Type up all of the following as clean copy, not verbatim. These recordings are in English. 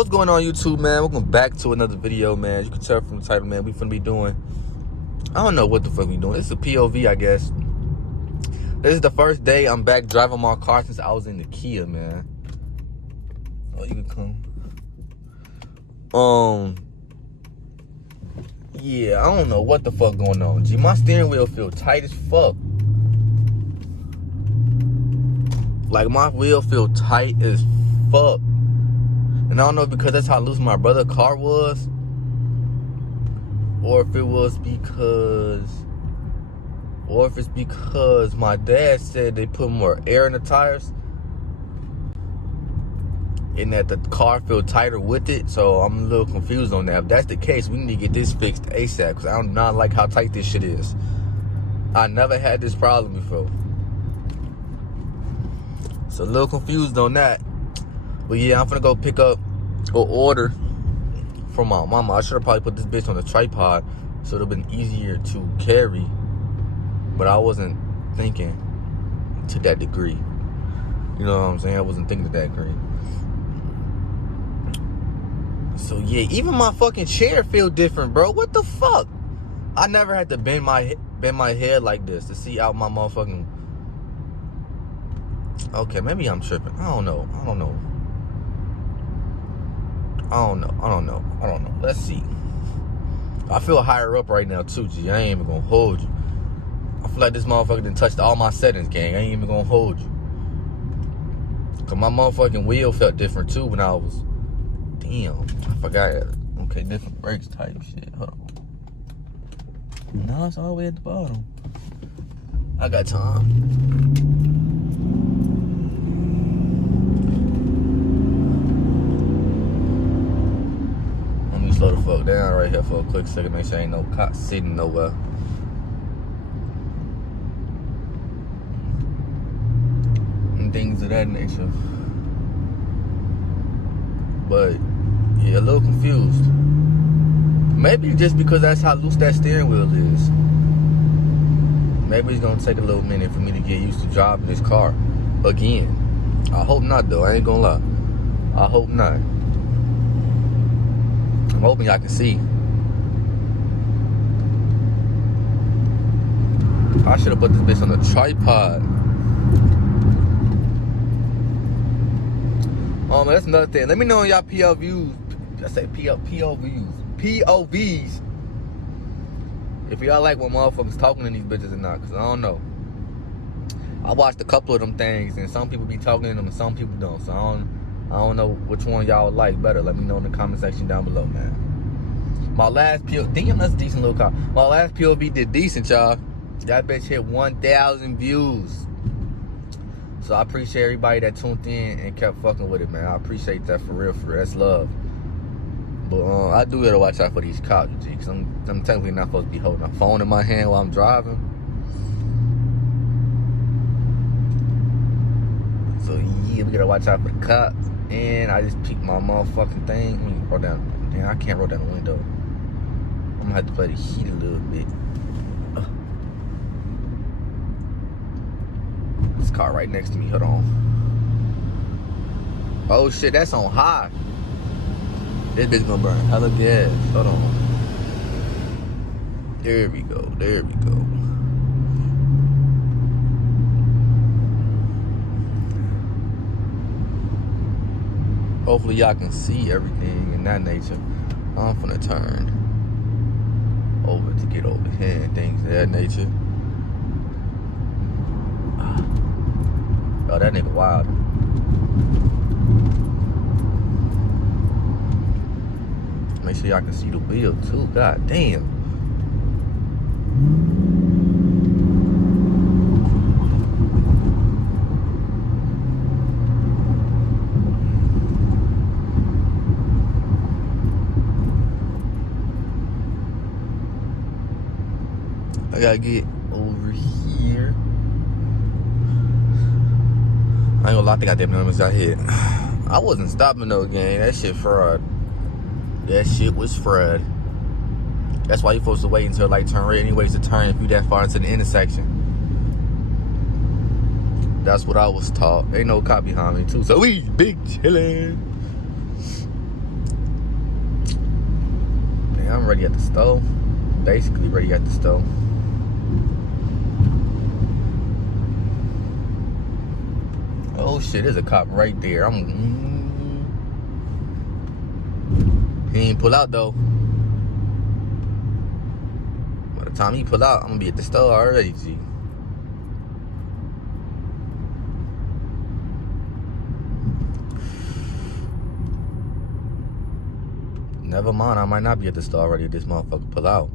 What's going on, YouTube, man? Welcome back to another video, man. You can tell from the title, man, we finna be doing, I don't know what the fuck we doing. It's a POV, I guess. This is the first day I'm back driving my car since I was in the Kia, man. Oh, you can come. Yeah, I don't know what the fuck going on. Gee, my steering wheel feel tight as fuck. Like, my wheel feel tight as fuck. And I don't know because that's how loose my brother's car was, or if it was because, or if it's because my dad said they put more air in the tires and that the car feel tighter with it. So I'm a little confused on that. If that's the case, we need to get this fixed ASAP because I do not like how tight this shit is. I never had this problem before. So a little confused on that. But yeah, I'm finna go pick up or order from my mama. I should have probably put this bitch on a tripod so it would have been easier to carry. But I wasn't thinking to that degree. You know what I'm saying? I wasn't thinking to that degree. So yeah, even my fucking chair feel different, bro. What the fuck? I never had to bend my head like this to see out my motherfucking. Okay, maybe I'm tripping. I don't know. Let's see. I feel higher up right now too, G. I ain't even gonna hold you. I feel like this motherfucker done touched all my settings, gang. I ain't even gonna hold you. Cause my motherfucking wheel felt different too when I was. Damn, I forgot. Okay, different brakes type shit. Hold on. No, it's all the way at the bottom. I got time. Slow the fuck down right here for a quick second. Make sure ain't no cops sitting nowhere. And things of that nature. But yeah, a little confused. Maybe just because that's how loose that steering wheel is. Maybe it's gonna take a little minute for me to get used to driving this car again. I hope not though. I ain't gonna lie. I hope not. I'm hoping y'all can see. I should have put this bitch on a tripod. Man, that's another thing. Let me know on y'all POVs. I say POVs. If y'all like when motherfuckers talking to these bitches or not, because I don't know. I watched a couple of them things, and some people be talking to them and some people don't. So I don't know which one y'all like better. Let me know in the comment section down below, man. My last POV, damn, that's a decent little car. My last POV did decent, y'all. That bitch hit 1,000 views. So I appreciate everybody that tuned in and kept fucking with it, man. I appreciate that for real. That's love. But I do gotta watch out for these cops, G, because I'm technically not supposed to be holding a phone in my hand while I'm driving. So yeah, we gotta watch out for the cops. And I just peeked my motherfucking thing. Let me roll down. Damn, I can't roll down the window. I'm gonna have to play the heat a little bit. This car right next to me. Hold on. Oh shit, that's on high. This bitch gonna burn hella gas. Hold on. There we go. Hopefully y'all can see everything in that nature. I'm finna turn over to get over here and things of that nature. Oh, that nigga wild. Make sure y'all can see the wheel too. God damn. I gotta get over here. I ain't gonna lie, I think I did numbers out here. I wasn't stopping though, gang. That shit fraud. That shit was fraud. That's why you supposed to wait until light turn red anyways to turn if you that far into the intersection. That's what I was taught. Ain't no cop behind me too, so we big chillin'. Yeah, I'm ready at the stove. Basically ready at the stove. Oh shit, there's a cop right there. He ain't pull out though. By the time he pull out, I'm gonna be at the store already, G. Never mind, I might not be at the store already if this motherfucker pull out.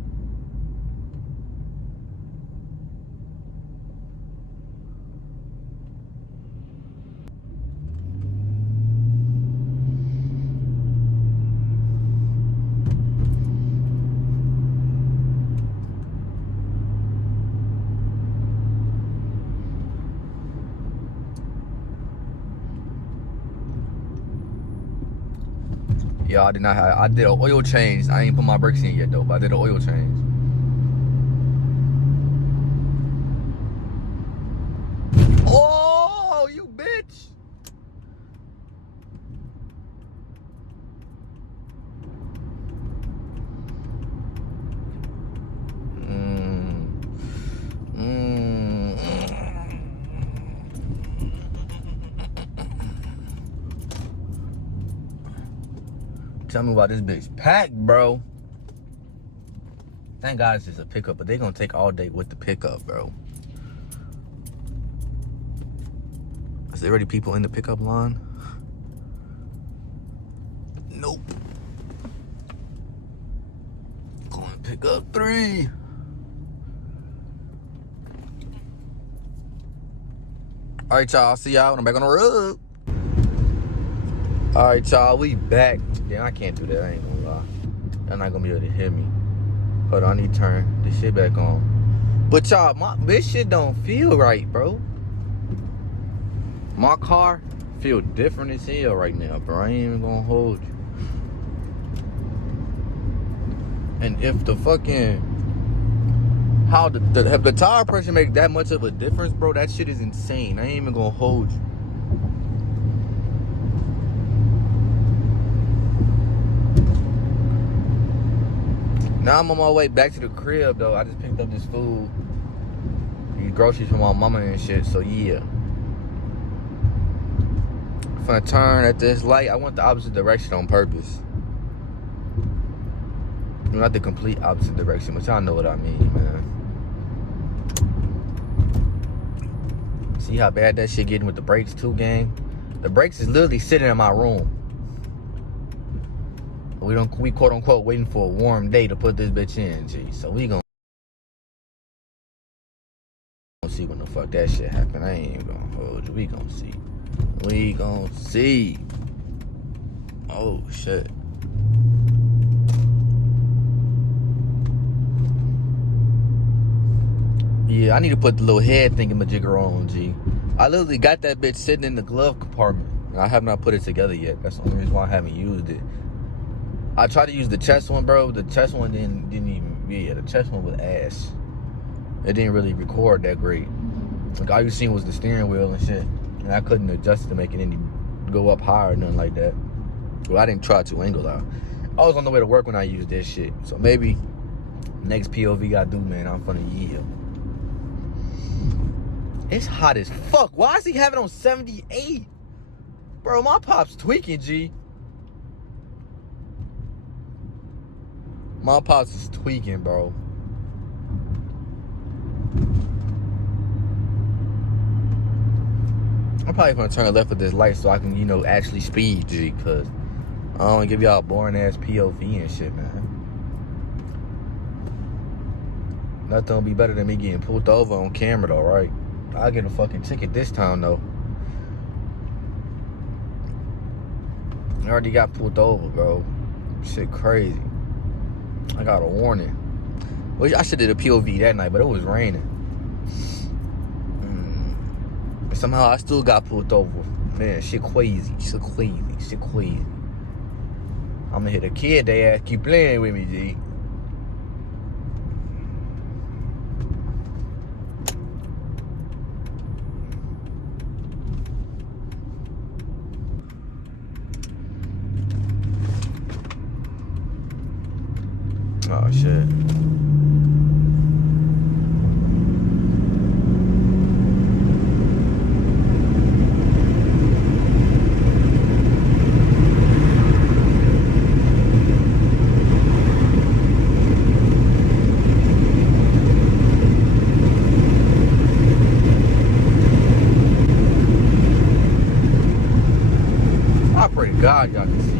Yeah, I did not have, I did an oil change. I ain't put my brakes in yet though, but I did an oil change. Oh, you bitch! Tell me why this bitch packed, bro. Thank God it's just a pickup, but they gonna take all day with the pickup, bro. Is there already people in the pickup line? Nope. Going to pick up 3. All right, y'all. See y'all when I'm back on the road. All right, y'all. We back. Yeah, I can't do that. I ain't gonna lie. They're not gonna be able to hear me. Hold on, I need to turn this shit back on. But y'all, this shit don't feel right, bro. My car feel different as hell right now, bro. I ain't even gonna hold you. And if the fucking if the tire pressure make that much of a difference, bro, that shit is insane. I ain't even gonna hold you. Now I'm on my way back to the crib though. I just picked up this food, these groceries for my mama and shit. So yeah, I'm finna turn at this light. I went the opposite direction on purpose. Not the complete opposite direction, but y'all know what I mean, man. See how bad that shit getting with the brakes too, gang? The brakes is literally sitting in my room. We quote unquote waiting for a warm day to put this bitch in, G. So we gonna see when the fuck that shit happen. I ain't even gonna hold you. We gonna see. We gonna see. Oh shit. Yeah, I need to put the little head thingamajigger on, G. I literally got that bitch sitting in the glove compartment. I have not put it together yet. That's the only reason why I haven't used it. I tried to use the chest one, bro. The chest one didn't even, yeah, the chest one was ass. It didn't really record that great. Like, all you seen was the steering wheel and shit. And I couldn't adjust it to make it any go up higher or nothing like that. Well, I didn't try to, angle out. I was on the way to work when I used that shit. So maybe next POV I do, man, I'm finna yield. It's hot as fuck. Why is he having on 78? Bro, my pop's tweaking, G. My pops is tweaking, bro. I'm probably gonna turn left at this light so I can, you know, actually speed, G, cause I don't wanna give y'all boring ass POV and shit, man. Nothing will be better than me getting pulled over on camera though, right? I'll get a fucking ticket this time though. I already got pulled over, bro. Shit crazy. I got a warning. Well, I should have did a POV that night, but it was raining. Somehow I still got pulled over. Man, shit crazy. Shit crazy. Shit crazy. I'm gonna hit a kid, they ass keep playing with me, G. Oh shit. I pray to God y'all can see.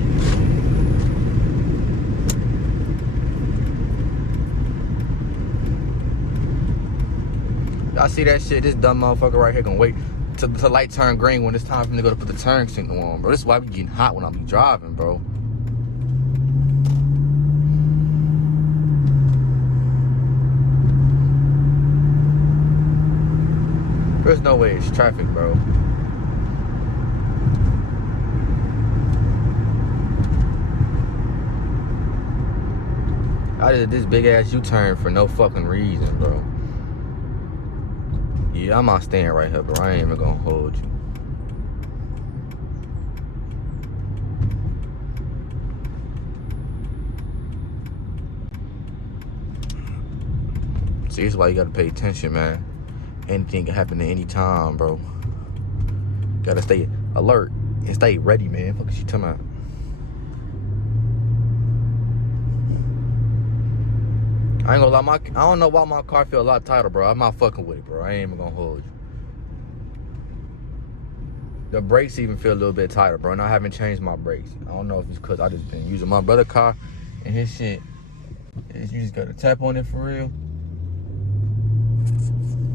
Y'all see that shit? This dumb motherfucker right here gonna wait till the light turn green when it's time for me to go to put the turn signal on, bro. This is why I be getting hot when I be driving, bro. There's no way it's traffic, bro. I did this big ass U-turn for no fucking reason, bro. Yeah, I'm not staying right here, bro. I ain't even gonna hold you. See, this is why you gotta pay attention, man. Anything can happen at any time, bro. Gotta stay alert and stay ready, man. Fuck is she talking about? I ain't gonna lie, I don't know why my car feel a lot tighter, bro. I'm not fucking with it, bro. I ain't even gonna hold you. The brakes even feel a little bit tighter, bro. And I haven't changed my brakes. I don't know if it's because I just been using my brother's car and his shit. You just gotta tap on it for real.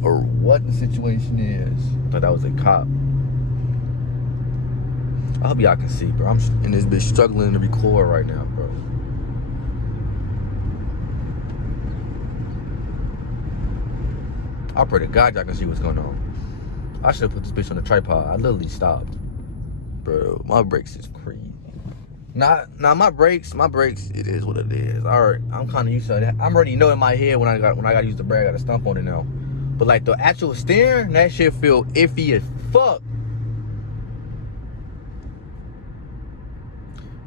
Or what the situation is. I thought that was a cop. I hope y'all can see, bro. I'm in this bitch struggling to record right now, bro. I pray to God y'all can see what's going on. I should have put this bitch on the tripod. I literally stopped. Bro, my brakes is crazy. Nah, my brakes, it is what it is. Alright, I'm kinda used to that. I'm already know in my head when I gotta use the brake, I gotta stump on it now. But like the actual steering, that shit feel iffy as fuck.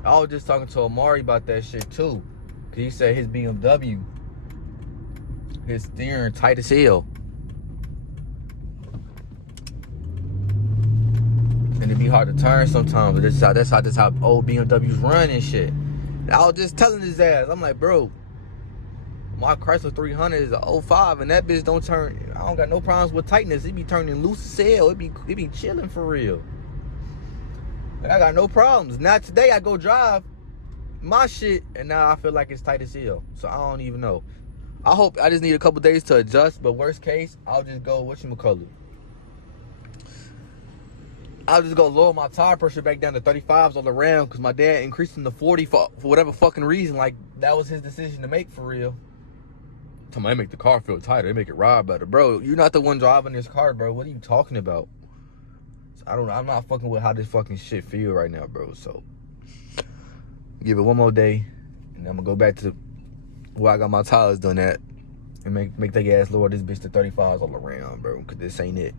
I was just talking to Amari about that shit too. Cause he said his BMW, his steering tight as hell. And it be hard to turn sometimes, but that's how old BMWs run and shit. And I was just telling his ass, I'm like, bro, my Chrysler 300 is a 05 and that bitch don't turn, I don't got no problems with tightness. It be turning loose as hell. It be chilling for real. Like, I got no problems. Now today I go drive my shit and now I feel like it's tight as hell. So I don't even know. I just need a couple days to adjust, but worst case, I'll just go, whatchamacallit, I'll just go lower my tire pressure back down to 35s all around because my dad increased them to 40 for whatever fucking reason. Like, that was his decision to make for real. Tell me, they make the car feel tighter. They make it ride better. Bro, you're not the one driving this car, bro. What are you talking about? So I'm not fucking with how this fucking shit feel right now, bro. So, give it one more day, and I'm going to go back to where I got my tires done at and make that ass lower this bitch to 35s all around, bro, because this ain't it.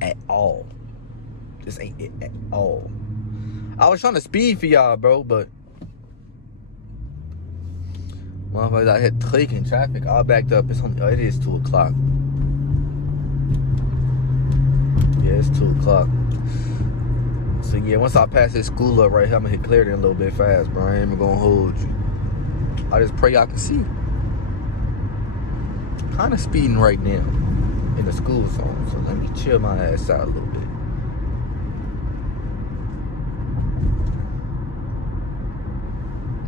At all. This ain't it at all. I was trying to speed for y'all, bro, but motherfuckers out here clicking traffic all backed up. It is 2 o'clock. Yeah, it's 2 o'clock. So yeah, once I pass this school up right here, I'm gonna hit Clarendon a little bit fast, bro. I ain't even gonna hold you. I just pray y'all can see. Kinda speeding right now in the school zone, so let me chill my ass out a little bit.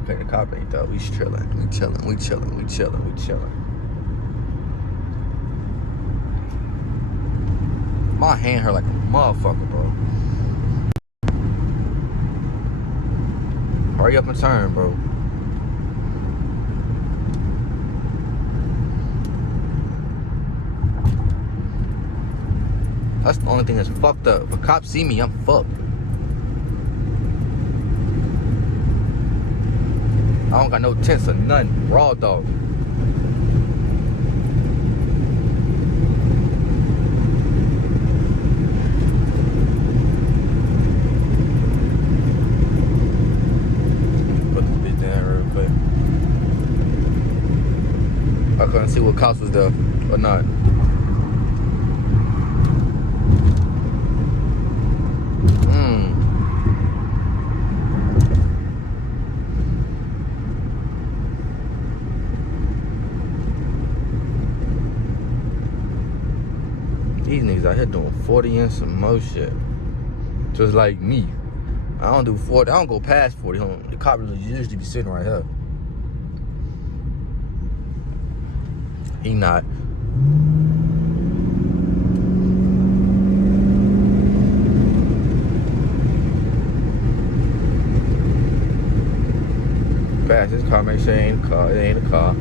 Okay, the cop ain't though. We chilling. My hand hurt like a motherfucker, bro. Hurry up and turn, bro. That's the only thing that's fucked up. If a cop see me, I'm fucked. I don't got no tents or nothing. Raw dog. Put this bitch down real quick. cops was there or not. These niggas out here doing 40 and some more shit. Just like me. I don't do 40. I don't go past 40. The cop usually be sitting right here. He not. Pass this car, make sure it ain't a car. It ain't a car.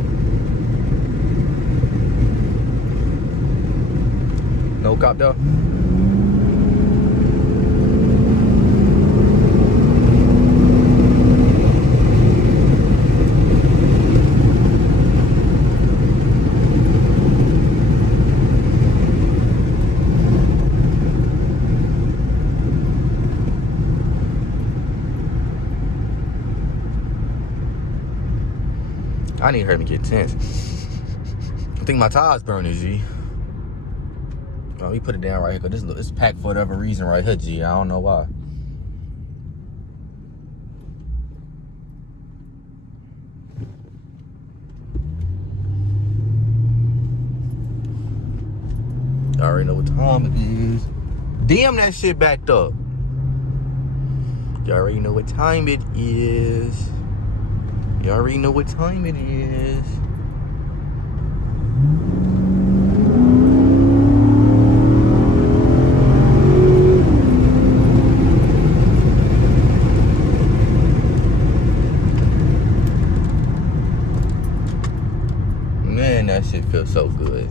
No cop though. I need her to get tense. I think my tires burning, G. Oh, we put it down right here because this is packed for whatever reason right here, G. I don't know why. I already know what time it is. Damn, that shit backed up. You already know what time it is. You already know what time it is. Man, that shit feels so good.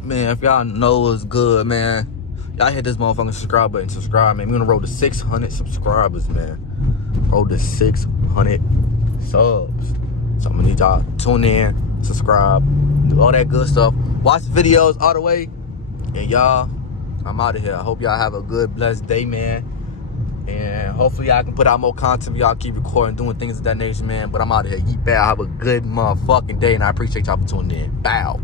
Man, if y'all know what's good, man, y'all hit this motherfucking subscribe button. Subscribe, man. We're gonna roll to 600 subscribers, man. Roll to 600 subs. So I'm gonna need y'all to tune in, subscribe, do all that good stuff. Watch the videos all the way. And y'all, I'm out of here. I hope y'all have a good, blessed day, man. And hopefully I can put out more content for y'all, keep recording, doing things of that nature, man. But I'm out of here. Yeet bow. Have a good motherfucking day. And I appreciate y'all for tuning in. Bow.